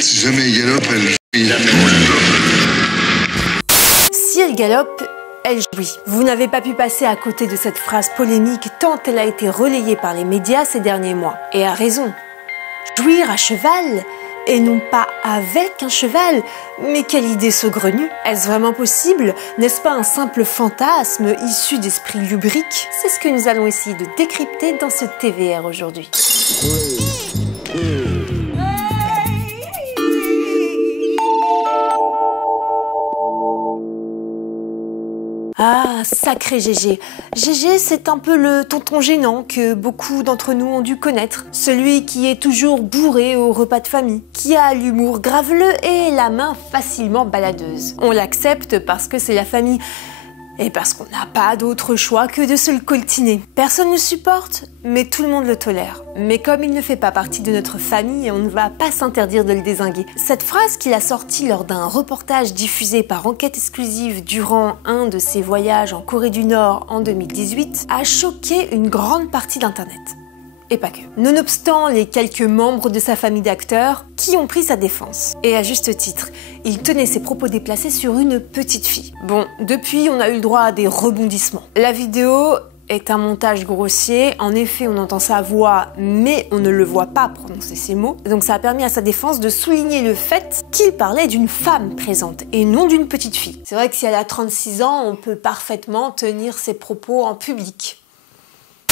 Si jamais il galope, elle jouit. Si elle galope, elle jouit. Vous n'avez pas pu passer à côté de cette phrase polémique tant elle a été relayée par les médias ces derniers mois. Et à raison. Jouir à cheval et non pas avec un cheval. Mais quelle idée saugrenue! Est-ce vraiment possible? N'est-ce pas un simple fantasme issu d'esprits lubriques? C'est ce que nous allons essayer de décrypter dans ce TVR aujourd'hui. Ah, sacré Gégé. Gégé, c'est un peu le tonton gênant que beaucoup d'entre nous ont dû connaître. Celui qui est toujours bourré au repas de famille, qui a l'humour graveleux et la main facilement baladeuse. On l'accepte parce que c'est la famille et parce qu'on n'a pas d'autre choix que de se le coltiner. Personne ne le supporte, mais tout le monde le tolère. Mais comme il ne fait pas partie de notre famille, on ne va pas s'interdire de le dézinguer. Cette phrase qu'il a sortie lors d'un reportage diffusé par Enquête Exclusive durant un de ses voyages en Corée du Nord en 2018 a choqué une grande partie d'Internet. Et pas que. Nonobstant les quelques membres de sa famille d'acteurs qui ont pris sa défense. Et à juste titre, il tenait ses propos déplacés sur une petite fille. Bon, depuis, on a eu le droit à des rebondissements. La vidéo est un montage grossier. En effet, on entend sa voix, mais on ne le voit pas prononcer ses mots. Donc ça a permis à sa défense de souligner le fait qu'il parlait d'une femme présente et non d'une petite fille. C'est vrai que si elle a 36 ans, on peut parfaitement tenir ses propos en public.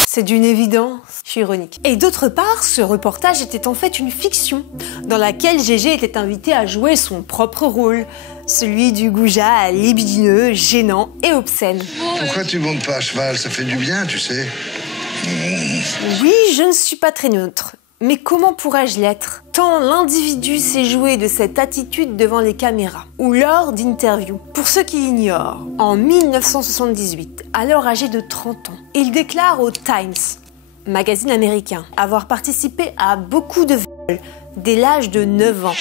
C'est d'une évidence, je suis ironique. Et d'autre part, ce reportage était en fait une fiction, dans laquelle Gégé était invité à jouer son propre rôle, celui du goujat libidineux, gênant et obscène. Pourquoi tu montes pas à cheval? Ça fait du bien, tu sais. Oui, je ne suis pas très neutre. Mais comment pourrais-je l'être? Tant l'individu s'est joué de cette attitude devant les caméras ou lors d'interviews. Pour ceux qui l'ignorent, en 1978, alors âgé de 30 ans, il déclare au Times, magazine américain, avoir participé à beaucoup de viols dès l'âge de 9 ans.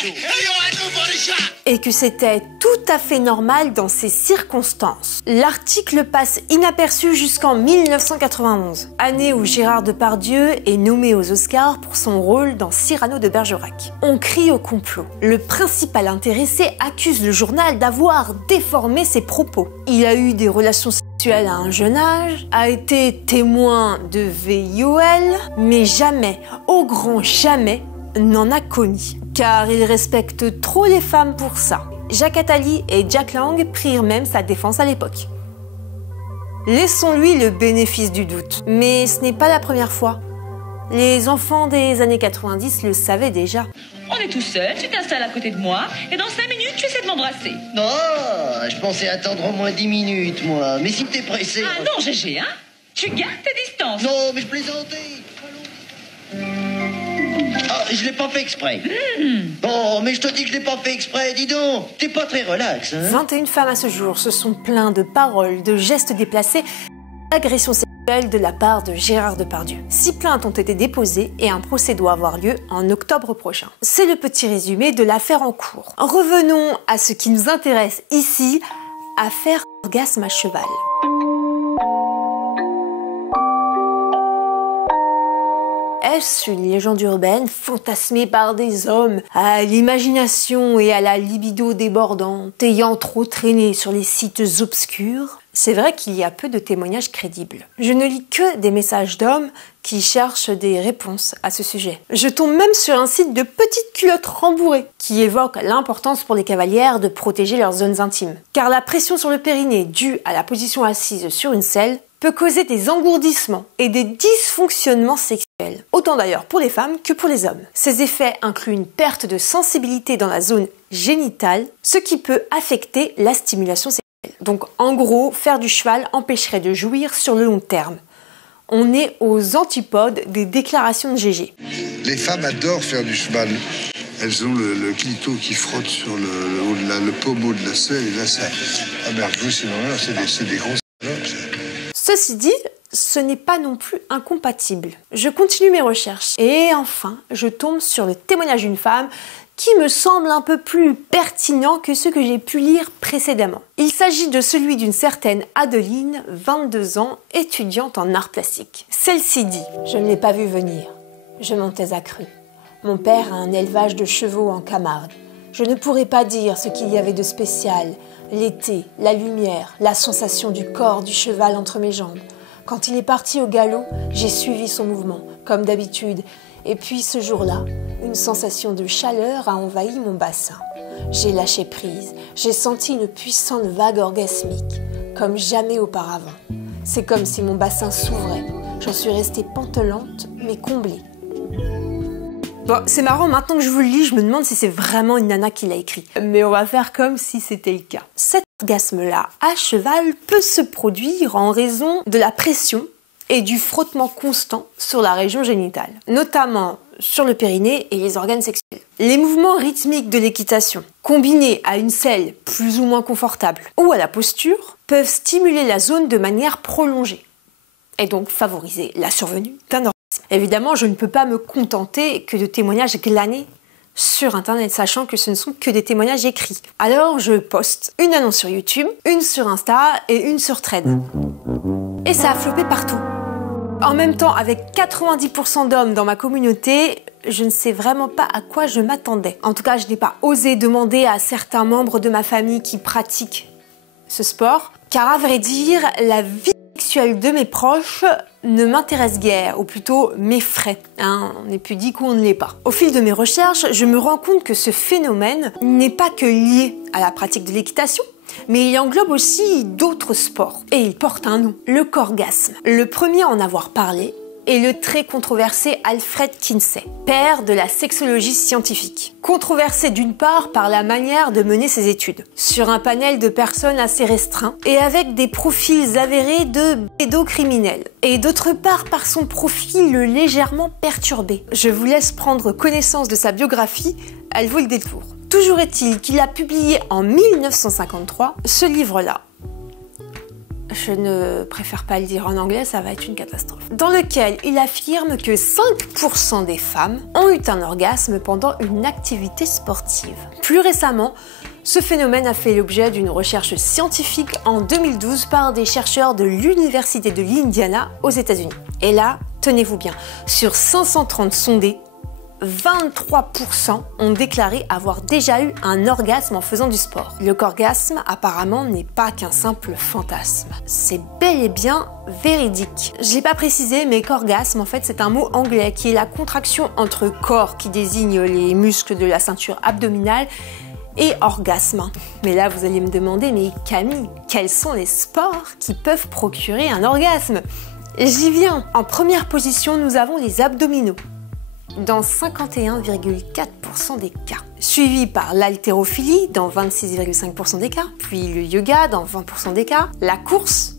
Et que c'était tout à fait normal dans ces circonstances. L'article passe inaperçu jusqu'en 1991, année où Gérard Depardieu est nommé aux Oscars pour son rôle dans Cyrano de Bergerac. On crie au complot. Le principal intéressé accuse le journal d'avoir déformé ses propos. Il a eu des relations sexuelles à un jeune âge, a été témoin de VIOL, mais jamais, au grand jamais, n'en a connu, car il respecte trop les femmes pour ça. Jacques Attali et Jack Lang prirent même sa défense à l'époque. Laissons-lui le bénéfice du doute, mais ce n'est pas la première fois. Les enfants des années 90 le savaient déjà. On est tout seul, tu t'installes à côté de moi, et dans 5 minutes, tu essaies de m'embrasser. Non, je pensais attendre au moins 10 minutes, moi. Mais si t'es pressé... Ah non, Gégé, hein? Tu gardes tes distances. Non, mais je plaisantais. Ah, je l'ai pas fait exprès. Bon, mais je te dis que je l'ai pas fait exprès, dis donc. T'es pas très relax, hein? 21 femmes à ce jour se sont plaintes de paroles, de gestes déplacés, d'agressions sexuelles de la part de Gérard Depardieu. 6 plaintes ont été déposées et un procès doit avoir lieu en octobre prochain. C'est le petit résumé de l'affaire en cours. Revenons à ce qui nous intéresse ici, affaire orgasme à cheval. Est-ce une légende urbaine fantasmée par des hommes à l'imagination et à la libido débordante, ayant trop traîné sur les sites obscurs? C'est vrai qu'il y a peu de témoignages crédibles. Je ne lis que des messages d'hommes qui cherchent des réponses à ce sujet. Je tombe même sur un site de petites culottes rembourrées qui évoque l'importance pour les cavalières de protéger leurs zones intimes. Car la pression sur le périnée due à la position assise sur une selle peut causer des engourdissements et des dysfonctionnements sexuels, autant d'ailleurs pour les femmes que pour les hommes. Ces effets incluent une perte de sensibilité dans la zone génitale, ce qui peut affecter la stimulation sexuelle. Donc en gros, faire du cheval empêcherait de jouir sur le long terme. On est aux antipodes des déclarations de Gégé. Les femmes adorent faire du cheval. Elles ont le clito qui frotte sur le pommeau de la selle, et là ça... Ah ben vous, c'est des grosses... Ceci dit, ce n'est pas non plus incompatible. Je continue mes recherches et enfin, je tombe sur le témoignage d'une femme qui me semble un peu plus pertinent que ceux que j'ai pu lire précédemment. Il s'agit de celui d'une certaine Adeline, 22 ans, étudiante en arts plastiques. Celle-ci dit « Je ne l'ai pas vu venir. Je m'en tais accru. Mon père a un élevage de chevaux en Camargue. Je ne pourrais pas dire ce qu'il y avait de spécial. L'été, la lumière, la sensation du corps du cheval entre mes jambes. Quand il est parti au galop, j'ai suivi son mouvement, comme d'habitude. Et puis ce jour-là, une sensation de chaleur a envahi mon bassin. J'ai lâché prise. J'ai senti une puissante vague orgasmique, comme jamais auparavant. C'est comme si mon bassin s'ouvrait. J'en suis restée pantelante, mais comblée. Bon, c'est marrant, maintenant que je vous le lis, je me demande si c'est vraiment une nana qui l'a écrit. Mais on va faire comme si c'était le cas. Cet orgasme-là, à cheval, peut se produire en raison de la pression et du frottement constant sur la région génitale, notamment sur le périnée et les organes sexuels. Les mouvements rythmiques de l'équitation, combinés à une selle plus ou moins confortable ou à la posture, peuvent stimuler la zone de manière prolongée et donc favoriser la survenue d'un orgasme. Évidemment, je ne peux pas me contenter que de témoignages glanés sur Internet, sachant que ce ne sont que des témoignages écrits. Alors, je poste une annonce sur YouTube, une sur Insta et une sur Thread. Et ça a flopé partout. En même temps, avec 90% d'hommes dans ma communauté, je ne sais vraiment pas à quoi je m'attendais. En tout cas, je n'ai pas osé demander à certains membres de ma famille qui pratiquent ce sport, car à vrai dire, la vie sexuelle de mes proches ne m'intéresse guère, ou plutôt m'effraie. On n'est plus dit qu'on ne l'est pas. Au fil de mes recherches, je me rends compte que ce phénomène n'est pas que lié à la pratique de l'équitation, mais il englobe aussi d'autres sports. Et il porte un nom, le corgasme. Le premier à en avoir parlé est le très controversé Alfred Kinsey, père de la sexologie scientifique. Controversé d'une part par la manière de mener ses études, sur un panel de personnes assez restreint et avec des profils avérés de pédocriminels, et d'autre part par son profil légèrement perturbé. Je vous laisse prendre connaissance de sa biographie, elle vaut le détour. Toujours est-il qu'il a publié en 1953 ce livre-là. Je ne préfère pas le dire en anglais, ça va être une catastrophe. Dans lequel il affirme que 5% des femmes ont eu un orgasme pendant une activité sportive. Plus récemment, ce phénomène a fait l'objet d'une recherche scientifique en 2012 par des chercheurs de l'Université de l'Indiana aux États-Unis. Et là, tenez-vous bien, sur 530 sondés, 23% ont déclaré avoir déjà eu un orgasme en faisant du sport. Le corgasme, apparemment, n'est pas qu'un simple fantasme. C'est bel et bien véridique. Je l'ai pas précisé, mais corgasme, en fait, c'est un mot anglais qui est la contraction entre corps, qui désigne les muscles de la ceinture abdominale, et orgasme. Mais là, vous allez me demander, mais Camille, quels sont les sports qui peuvent procurer un orgasme? J'y viens. En première position, nous avons les abdominaux, dans 51,4% des cas, suivi par l'haltérophilie dans 26,5% des cas, puis le yoga dans 20% des cas, la course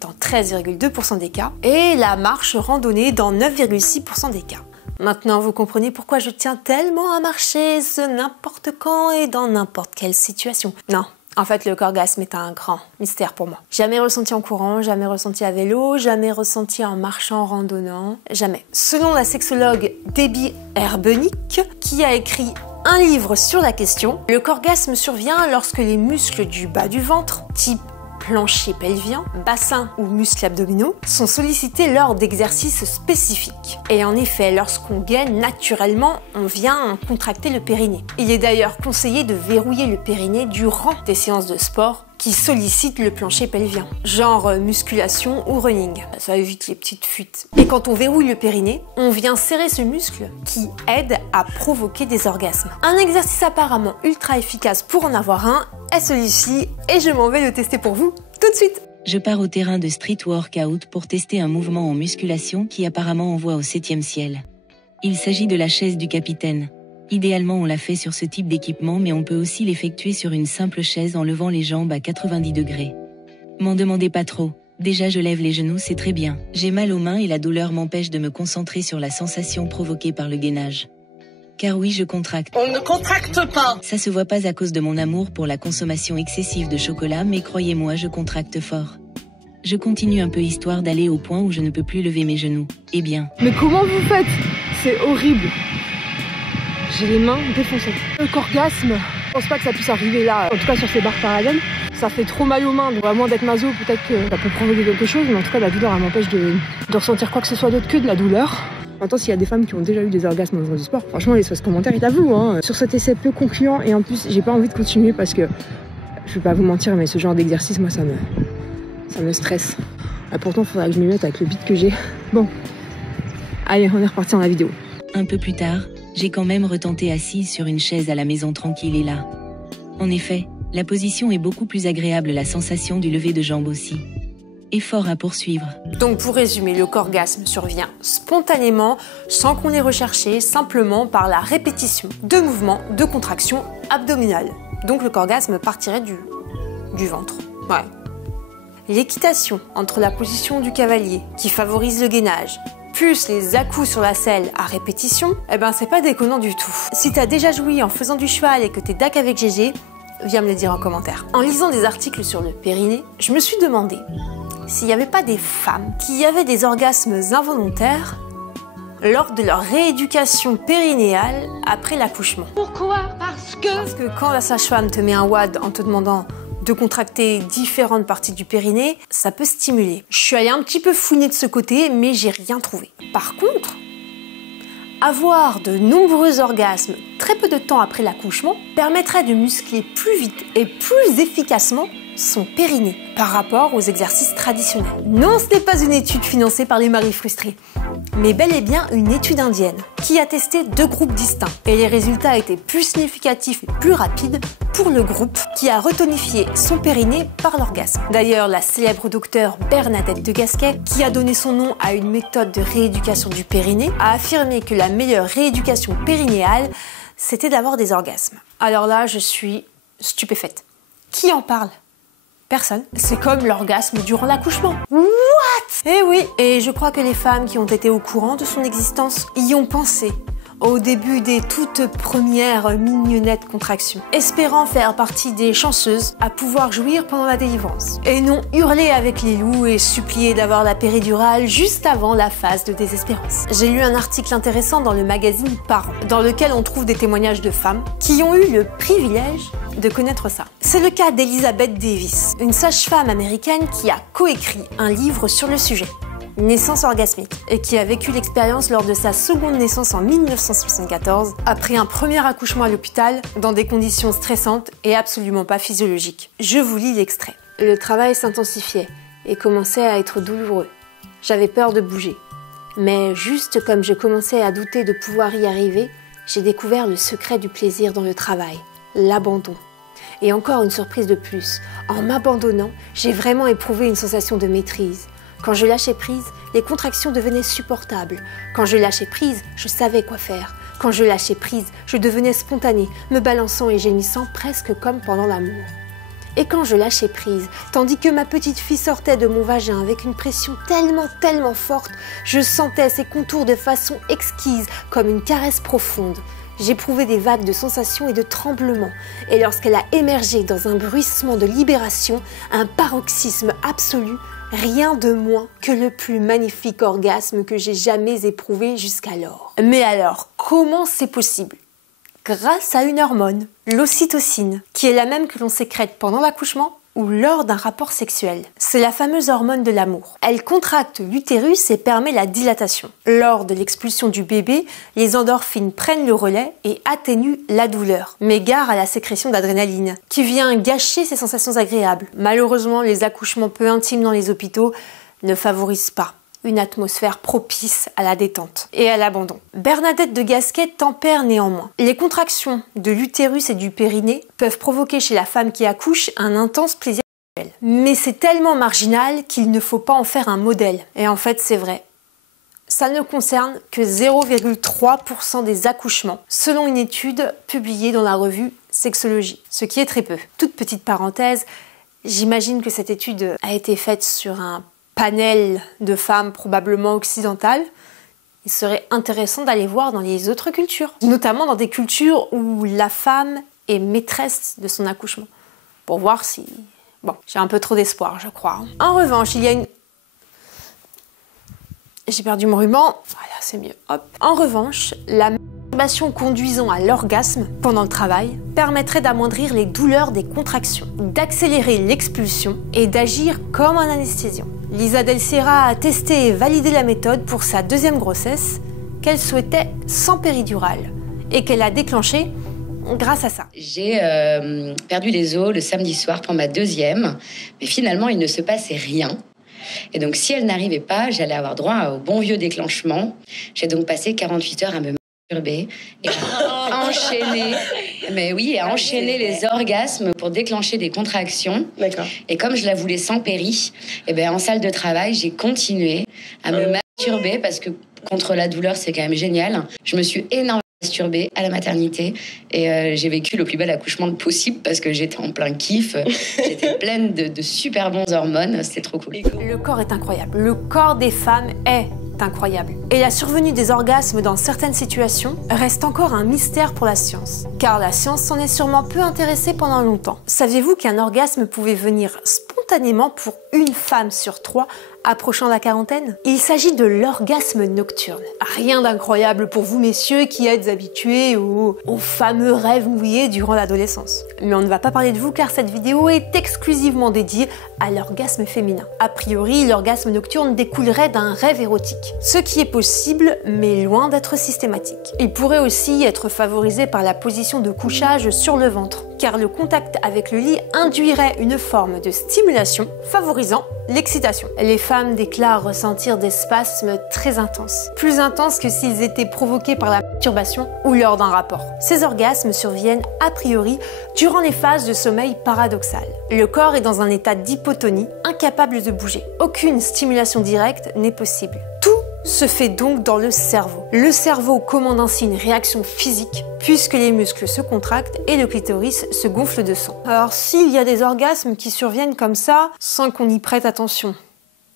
dans 13,2% des cas et la marche randonnée dans 9,6% des cas. Maintenant, vous comprenez pourquoi je tiens tellement à marcher n'importe quand et dans n'importe quelle situation. Non. En fait, le corgasme est un grand mystère pour moi. Jamais ressenti en courant, jamais ressenti à vélo, jamais ressenti en marchant, en randonnant, jamais. Selon la sexologue Debbie Herbenick, qui a écrit un livre sur la question, le corgasme survient lorsque les muscles du bas du ventre, type plancher pelvien, bassin ou muscles abdominaux, sont sollicités lors d'exercices spécifiques. Et en effet, lorsqu'on gaine, naturellement, on vient contracter le périnée. Il est d'ailleurs conseillé de verrouiller le périnée durant des séances de sport qui sollicitent le plancher pelvien, genre musculation ou running. Ça évite les petites fuites. Et quand on verrouille le périnée, on vient serrer ce muscle qui aide à provoquer des orgasmes. Un exercice apparemment ultra efficace pour en avoir un est celui-ci et je m'en vais le tester pour vous tout de suite. Je pars au terrain de street workout pour tester un mouvement en musculation qui apparemment envoie au 7e ciel. Il s'agit de la chaise du capitaine. Idéalement, on l'a fait sur ce type d'équipement, mais on peut aussi l'effectuer sur une simple chaise en levant les jambes à 90 degrés. M'en demandez pas trop. Déjà, je lève les genoux, c'est très bien. J'ai mal aux mains et la douleur m'empêche de me concentrer sur la sensation provoquée par le gainage. Car oui, je contracte. On ne contracte pas. Ça se voit pas à cause de mon amour pour la consommation excessive de chocolat, mais croyez-moi, je contracte fort. Je continue un peu histoire d'aller au point où je ne peux plus lever mes genoux. Eh bien. Mais comment vous faites? C'est horrible. J'ai les mains défoncées. Le corgasme, je pense pas que ça puisse arriver là, en tout cas sur ces barres parallèles. ça fait trop mal aux mains. Donc, à moins d'être maso, peut-être que ça peut provoquer quelque chose, mais en tout cas, la douleur, elle m'empêche de ressentir quoi que ce soit d'autre que de la douleur. Maintenant, s'il y a des femmes qui ont déjà eu des orgasmes dans le sport, franchement, laissez-moi ce commentaire, il t'avoue, hein. Sur cet essai peu concluant, et en plus, j'ai pas envie de continuer parce que, je vais pas vous mentir, mais ce genre d'exercice, moi, ça me stresse. Ah, pourtant, il faudrait que je m'y mette avec le beat que j'ai. Bon, allez, on est reparti dans la vidéo. Un peu plus tard, j'ai quand même retenté assise sur une chaise à la maison tranquille et là. En effet, la position est beaucoup plus agréable, la sensation du lever de jambes aussi. Effort à poursuivre. Donc pour résumer, le orgasme survient spontanément, sans qu'on ait recherché, simplement par la répétition de mouvements de contraction abdominale. Donc le orgasme partirait du ventre. Ouais. L'équitation entre la position du cavalier, qui favorise le gainage, plus les à-coups sur la selle à répétition, eh ben c'est pas déconnant du tout. Si t'as déjà joui en faisant du cheval et que t'es dac avec GG, viens me le dire en commentaire. En lisant des articles sur le périnée, je me suis demandé s'il n'y avait pas des femmes qui avaient des orgasmes involontaires lors de leur rééducation périnéale après l'accouchement. Pourquoi? Parce que quand la sage-femme te met un WAD en te demandant de contracter différentes parties du périnée, ça peut stimuler. Je suis allée un petit peu fouiner de ce côté, mais j'ai rien trouvé. Par contre, avoir de nombreux orgasmes très peu de temps après l'accouchement permettrait de muscler plus vite et plus efficacement son périnée par rapport aux exercices traditionnels. Non, ce n'est pas une étude financée par les maris frustrés, mais bel et bien une étude indienne qui a testé 2 groupes distincts. Et les résultats étaient plus significatifs et plus rapides pour le groupe qui a retonifié son périnée par l'orgasme. D'ailleurs, la célèbre docteure Bernadette de Gasquet, qui a donné son nom à une méthode de rééducation du périnée, a affirmé que la meilleure rééducation périnéale, c'était d'avoir des orgasmes. Alors là, je suis stupéfaite. Qui en parle ? Personne. C'est comme l'orgasme durant l'accouchement. What? Eh oui, et je crois que les femmes qui ont été au courant de son existence y ont pensé au début des toutes premières mignonnettes contractions, espérant faire partie des chanceuses à pouvoir jouir pendant la délivrance. Et non hurler avec les loups et supplier d'avoir la péridurale juste avant la phase de désespérance. J'ai lu un article intéressant dans le magazine Parents, dans lequel on trouve des témoignages de femmes qui ont eu le privilège de connaître ça. C'est le cas d'Elizabeth Davis, une sage-femme américaine qui a coécrit un livre sur le sujet, Naissance orgasmique, et qui a vécu l'expérience lors de sa seconde naissance en 1974, après un premier accouchement à l'hôpital, dans des conditions stressantes et absolument pas physiologiques. Je vous lis l'extrait. Le travail s'intensifiait et commençait à être douloureux. J'avais peur de bouger. Mais juste comme je commençais à douter de pouvoir y arriver, j'ai découvert le secret du plaisir dans le travail, l'abandon. Et encore une surprise de plus, en m'abandonnant, j'ai vraiment éprouvé une sensation de maîtrise. Quand je lâchais prise, les contractions devenaient supportables. Quand je lâchais prise, je savais quoi faire. Quand je lâchais prise, je devenais spontanée, me balançant et gémissant presque comme pendant l'amour. Et quand je lâchais prise, tandis que ma petite fille sortait de mon vagin avec une pression tellement forte, je sentais ses contours de façon exquise, comme une caresse profonde. J'éprouvais des vagues de sensations et de tremblements, et lorsqu'elle a émergé dans un bruissement de libération, un paroxysme absolu, rien de moins que le plus magnifique orgasme que j'ai jamais éprouvé jusqu'alors. Mais alors, comment c'est possible ? Grâce à une hormone, l'ocytocine, qui est la même que l'on sécrète pendant l'accouchement ou lors d'un rapport sexuel. C'est la fameuse hormone de l'amour. Elle contracte l'utérus et permet la dilatation. Lors de l'expulsion du bébé, les endorphines prennent le relais et atténuent la douleur. Mais gare à la sécrétion d'adrénaline, qui vient gâcher ces sensations agréables. Malheureusement, les accouchements peu intimes dans les hôpitaux ne favorisent pas une atmosphère propice à la détente et à l'abandon. Bernadette de Gasquet tempère néanmoins. Les contractions de l'utérus et du périnée peuvent provoquer chez la femme qui accouche un intense plaisir sexuel. Mais c'est tellement marginal qu'il ne faut pas en faire un modèle. Et en fait, c'est vrai. Ça ne concerne que 0,3% des accouchements, selon une étude publiée dans la revue Sexologie, ce qui est très peu. Toute petite parenthèse, j'imagine que cette étude a été faite sur un panel de femmes probablement occidentales. Il serait intéressant d'aller voir dans les autres cultures, notamment dans des cultures où la femme est maîtresse de son accouchement, pour voir si... Bon, j'ai un peu trop d'espoir, je crois. En revanche, il y a une... J'ai perdu mon ruban. Voilà, c'est mieux. Hop. En revanche, la perturbation conduisant à l'orgasme pendant le travail permettrait d'amoindrir les douleurs des contractions, d'accélérer l'expulsion et d'agir comme un anesthésiant. Lisa Del Sierra a testé et validé la méthode pour sa deuxième grossesse qu'elle souhaitait sans péridurale et qu'elle a déclenchée grâce à ça. J'ai perdu les os le samedi soir pour ma deuxième, mais finalement il ne se passait rien. Et donc si elle n'arrivait pas, j'allais avoir droit au bon vieux déclenchement. J'ai donc passé 48 heures à me masturber et à enchaîner, mais oui, à enchaîner les orgasmes pour déclencher des contractions. D'accord. Et comme je la voulais sans péri, et ben en salle de travail, j'ai continué à me masturber parce que contre la douleur, c'est quand même génial. Je me suis énormément masturbée à la maternité et j'ai vécu le plus bel accouchement possible parce que j'étais en plein kiff, j'étais pleine de super bons hormones, c'était trop cool. Le corps est incroyable, le corps des femmes est incroyable. Et la survenue des orgasmes dans certaines situations reste encore un mystère pour la science, car la science s'en est sûrement peu intéressée pendant longtemps. Saviez-vous qu'un orgasme pouvait venir spontanément pour une femme sur 3 approchant la quarantaine? Il s'agit de l'orgasme nocturne. Rien d'incroyable pour vous messieurs qui êtes habitués aux fameux rêves mouillés durant l'adolescence. Mais on ne va pas parler de vous car cette vidéo est exclusivement dédiée à l'orgasme féminin. A priori, l'orgasme nocturne découlerait d'un rêve érotique, ce qui est possible mais loin d'être systématique. Il pourrait aussi être favorisé par la position de couchage sur le ventre, car le contact avec le lit induirait une forme de stimulation favorisant l'excitation. Les femmes déclarent ressentir des spasmes très intenses, plus intenses que s'ils étaient provoqués par la masturbation ou lors d'un rapport. Ces orgasmes surviennent a priori durant les phases de sommeil paradoxal. Le corps est dans un état d'hypotonie, incapable de bouger. Aucune stimulation directe n'est possible. Tout se fait donc dans le cerveau. Le cerveau commande ainsi une réaction physique puisque les muscles se contractent et le clitoris se gonfle de sang. Alors s'il y a des orgasmes qui surviennent comme ça sans qu'on y prête attention,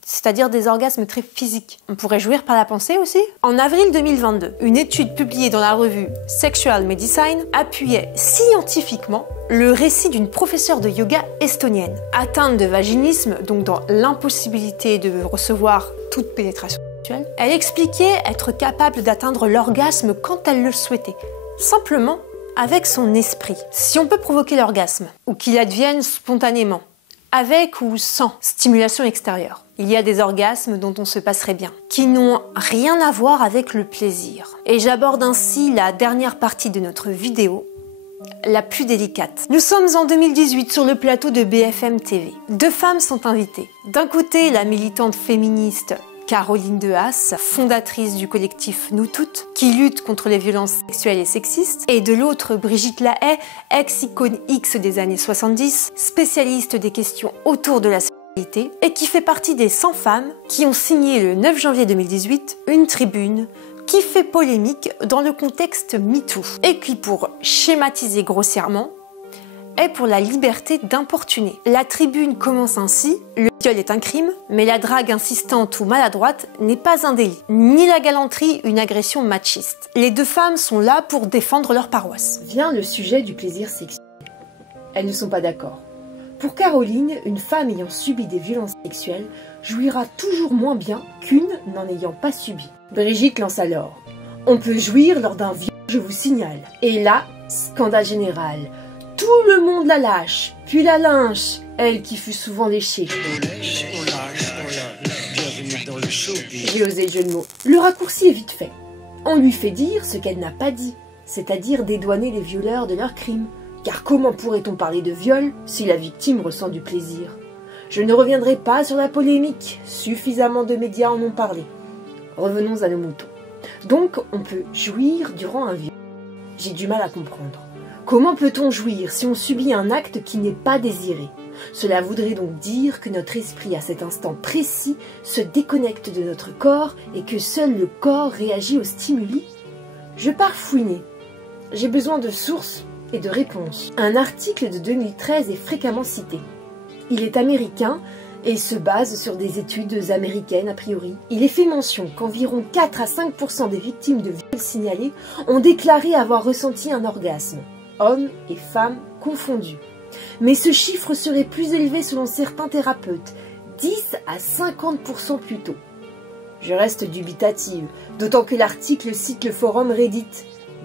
c'est-à-dire des orgasmes très physiques, on pourrait jouir par la pensée aussi? En avril 2022, une étude publiée dans la revue Sexual Medicine appuyait scientifiquement le récit d'une professeure de yoga estonienne, atteinte de vaginisme, donc dans l'impossibilité de recevoir toute pénétration sexuelle. Elle expliquait être capable d'atteindre l'orgasme quand elle le souhaitait, simplement avec son esprit. Si on peut provoquer l'orgasme, ou qu'il advienne spontanément, avec ou sans stimulation extérieure, il y a des orgasmes dont on se passerait bien, qui n'ont rien à voir avec le plaisir. Et j'aborde ainsi la dernière partie de notre vidéo, la plus délicate. Nous sommes en 2018 sur le plateau de BFM TV. 2 femmes sont invitées. D'un côté, la militante féministe Caroline de Haas, fondatrice du collectif Nous Toutes, qui lutte contre les violences sexuelles et sexistes, et de l'autre, Brigitte Lahaie, ex-icône X des années 70, spécialiste des questions autour de la sexualité, et qui fait partie des 100 femmes qui ont signé le 9 janvier 2018 une tribune qui fait polémique dans le contexte MeToo, et qui, pour schématiser grossièrement, est pour la liberté d'importuner. La tribune commence ainsi: le viol est un crime, mais la drague insistante ou maladroite n'est pas un délit, ni la galanterie une agression machiste. Les 2 femmes sont là pour défendre leur paroisse. Vient le sujet du plaisir sexuel. Elles ne sont pas d'accord. Pour Caroline, une femme ayant subi des violences sexuelles jouira toujours moins bien qu'une n'en ayant pas subi. Brigitte lance alors: on peut jouir lors d'un viol, je vous signale. Et là, scandale général. Tout le monde la lâche, puis la lynche, elle qui fut souvent léchée. J'ai osé le jeu de mots. Le raccourci est vite fait. On lui fait dire ce qu'elle n'a pas dit, c'est-à-dire dédouaner les violeurs de leurs crimes. Car comment pourrait-on parler de viol si la victime ressent du plaisir? Je ne reviendrai pas sur la polémique, suffisamment de médias en ont parlé. Revenons à nos moutons. Donc, on peut jouir durant un viol. J'ai du mal à comprendre. Comment peut-on jouir si on subit un acte qui n'est pas désiré? Cela voudrait donc dire que notre esprit à cet instant précis se déconnecte de notre corps et que seul le corps réagit aux stimuli? Je pars fouiner. J'ai besoin de sources et de réponses. Un article de 2013 est fréquemment cité. Il est américain et se base sur des études américaines a priori. Il est fait mention qu'environ 4 à 5% des victimes de viols signalés ont déclaré avoir ressenti un orgasme, hommes et femmes confondus. Mais ce chiffre serait plus élevé selon certains thérapeutes, 10 à 50% plus tôt. Je reste dubitative, d'autant que l'article cite le forum Reddit,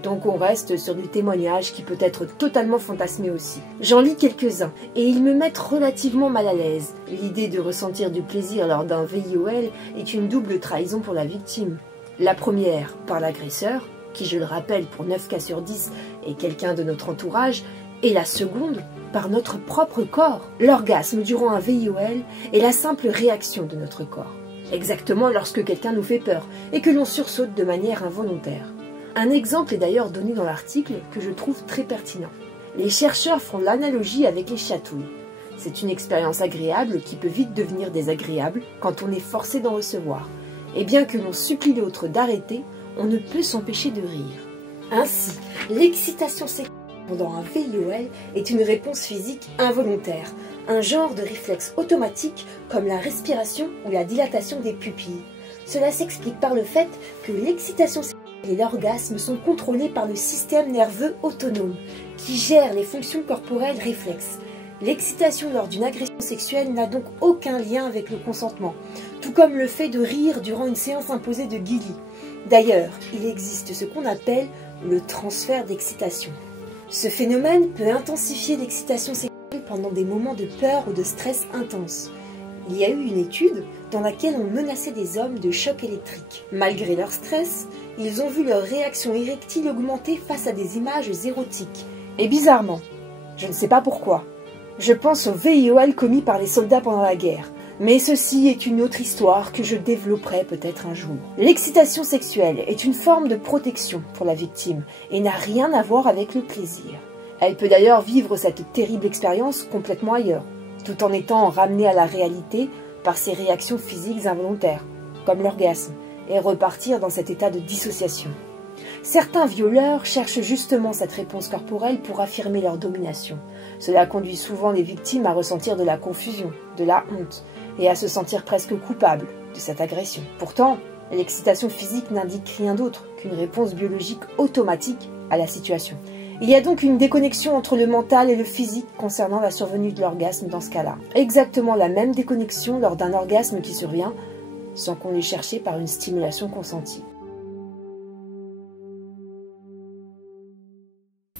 Donc on reste sur du témoignage qui peut être totalement fantasmé aussi. J'en lis quelques-uns et ils me mettent relativement mal à l'aise. L'idée de ressentir du plaisir lors d'un VIOL est une double trahison pour la victime. La première par l'agresseur, qui je le rappelle pour 9 cas sur 10 est quelqu'un de notre entourage, et la seconde par notre propre corps. L'orgasme durant un VIOL est la simple réaction de notre corps. Exactement lorsque quelqu'un nous fait peur et que l'on sursaute de manière involontaire. Un exemple est d'ailleurs donné dans l'article que je trouve très pertinent. Les chercheurs font l'analogie avec les chatouilles. C'est une expérience agréable qui peut vite devenir désagréable quand on est forcé d'en recevoir. Et bien que l'on supplie l'autre d'arrêter, on ne peut s'empêcher de rire. Ainsi, l'excitation sexuelle pendant un VIOL est une réponse physique involontaire, un genre de réflexe automatique comme la respiration ou la dilatation des pupilles. Cela s'explique par le fait que l'excitation sexuelle et l'orgasme sont contrôlés par le système nerveux autonome, qui gère les fonctions corporelles réflexes. L'excitation lors d'une agression sexuelle n'a donc aucun lien avec le consentement, tout comme le fait de rire durant une séance imposée de Gilly. D'ailleurs, il existe ce qu'on appelle le transfert d'excitation. Ce phénomène peut intensifier l'excitation sexuelle pendant des moments de peur ou de stress intense. Il y a eu une étude dans laquelle on menaçait des hommes de choc électrique. Malgré leur stress, ils ont vu leur réaction érectile augmenter face à des images érotiques. Et bizarrement, je ne sais pas pourquoi, je pense au VIOL commis par les soldats pendant la guerre. Mais ceci est une autre histoire que je développerai peut-être un jour. L'excitation sexuelle est une forme de protection pour la victime et n'a rien à voir avec le plaisir. Elle peut d'ailleurs vivre cette terrible expérience complètement ailleurs, tout en étant ramenée à la réalité par ses réactions physiques involontaires, comme l'orgasme, et repartir dans cet état de dissociation. Certains violeurs cherchent justement cette réponse corporelle pour affirmer leur domination. Cela conduit souvent les victimes à ressentir de la confusion, de la honte, et à se sentir presque coupable de cette agression. Pourtant, l'excitation physique n'indique rien d'autre qu'une réponse biologique automatique à la situation. Il y a donc une déconnexion entre le mental et le physique concernant la survenue de l'orgasme dans ce cas-là. Exactement la même déconnexion lors d'un orgasme qui survient sans qu'on l'ait cherché par une stimulation consentie.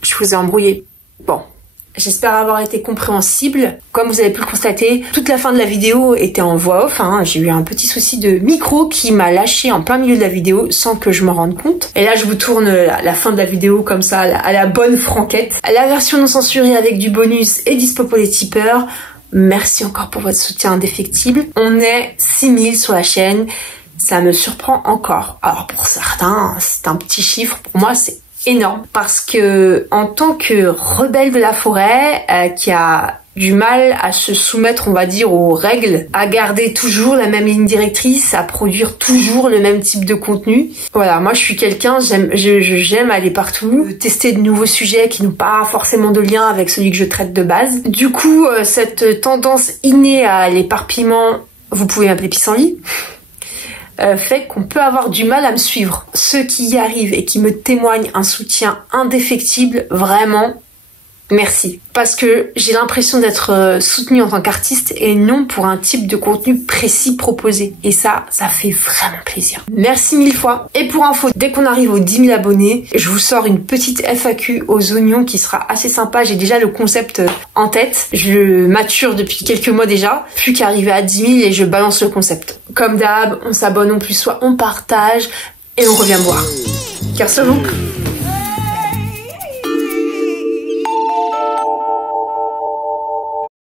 Je vous ai embrouillé. Bon. J'espère avoir été compréhensible. Comme vous avez pu le constater, toute la fin de la vidéo était en voix off. J'ai eu un petit souci de micro qui m'a lâché en plein milieu de la vidéo sans que je m'en rende compte. Et là, je vous tourne la fin de la vidéo comme ça, à la bonne franquette. La version non censurée avec du bonus est dispo pour les tipeurs. Merci encore pour votre soutien indéfectible. On est 6000 sur la chaîne. Ça me surprend encore. Alors pour certains, c'est un petit chiffre. Pour moi, c'est énorme, parce que en tant que rebelle de la forêt qui a du mal à se soumettre, on va dire, aux règles, à garder toujours la même ligne directrice, à produire toujours le même type de contenu. Voilà, moi je suis quelqu'un, j'aime aller partout, tester de nouveaux sujets qui n'ont pas forcément de lien avec celui que je traite de base. Du coup, cette tendance innée à l'éparpillement, vous pouvez m'appeler pissenlit, fait qu'on peut avoir du mal à me suivre. Ceux qui y arrivent et qui me témoignent un soutien indéfectible, vraiment, merci. Parce que j'ai l'impression d'être soutenue en tant qu'artiste et non pour un type de contenu précis proposé. Et ça fait vraiment plaisir. Merci 1000 fois. Et pour info, dès qu'on arrive aux 10 000 abonnés, je vous sors une petite FAQ aux oignons qui sera assez sympa. J'ai déjà le concept en tête. Je mature depuis quelques mois déjà. Plus qu'à arriver à 10 000 et je balance le concept. Comme d'hab, on s'abonne en plus, soit on partage et on revient me voir. Car ce look